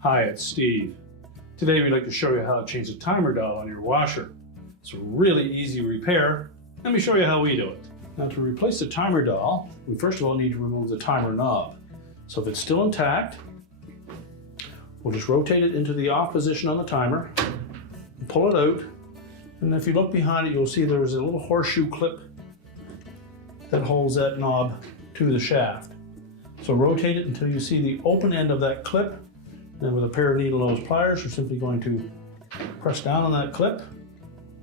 Hi, it's Steve. Today we'd like to show you how to change the timer dial on your washer. It's a really easy repair. Let me show you how we do it. Now, to replace the timer dial, we first of all need to remove the timer knob. So if it's still intact, we'll just rotate it into the off position on the timer and pull it out. And if you look behind it, you'll see there's a little horseshoe clip that holds that knob to the shaft. So rotate it until you see the open end of that clip. Then with a pair of needle nose pliers, we're simply going to press down on that clip,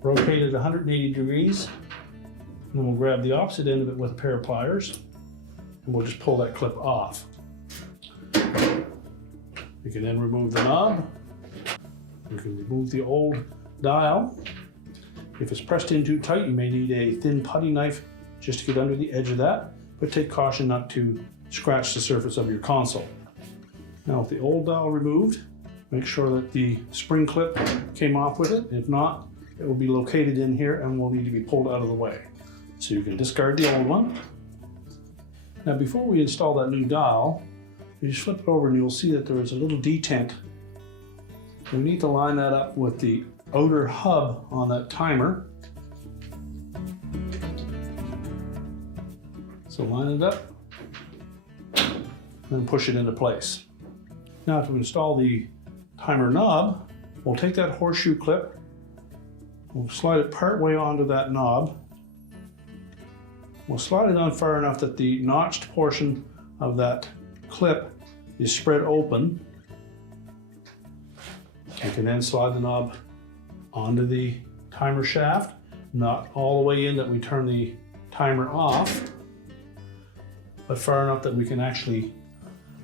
rotate it 180 degrees, and then we'll grab the opposite end of it with a pair of pliers, and we'll just pull that clip off. You can then remove the knob. You can remove the old dial. If it's pressed in too tight, you may need a thin putty knife just to get under the edge of that, but take caution not to scratch the surface of your console. Now, with the old dial removed, make sure that the spring clip came off with it. If not, it will be located in here and will need to be pulled out of the way. So you can discard the old one. Now, before we install that new dial, you just flip it over and you'll see that there is a little detent. We need to line that up with the outer hub on that timer. So line it up and then push it into place. Now, to install the timer knob, we'll take that horseshoe clip, we'll slide it part way onto that knob. We'll slide it on far enough that the notched portion of that clip is spread open. You can then slide the knob onto the timer shaft, not all the way in that we turn the timer off, but far enough that we can actually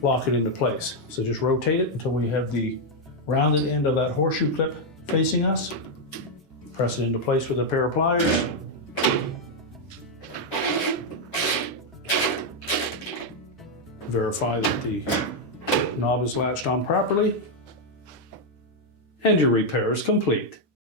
lock it into place. So just rotate it until we have the rounded end of that horseshoe clip facing us. Press it into place with a pair of pliers. Verify that the knob is latched on properly. And your repair is complete.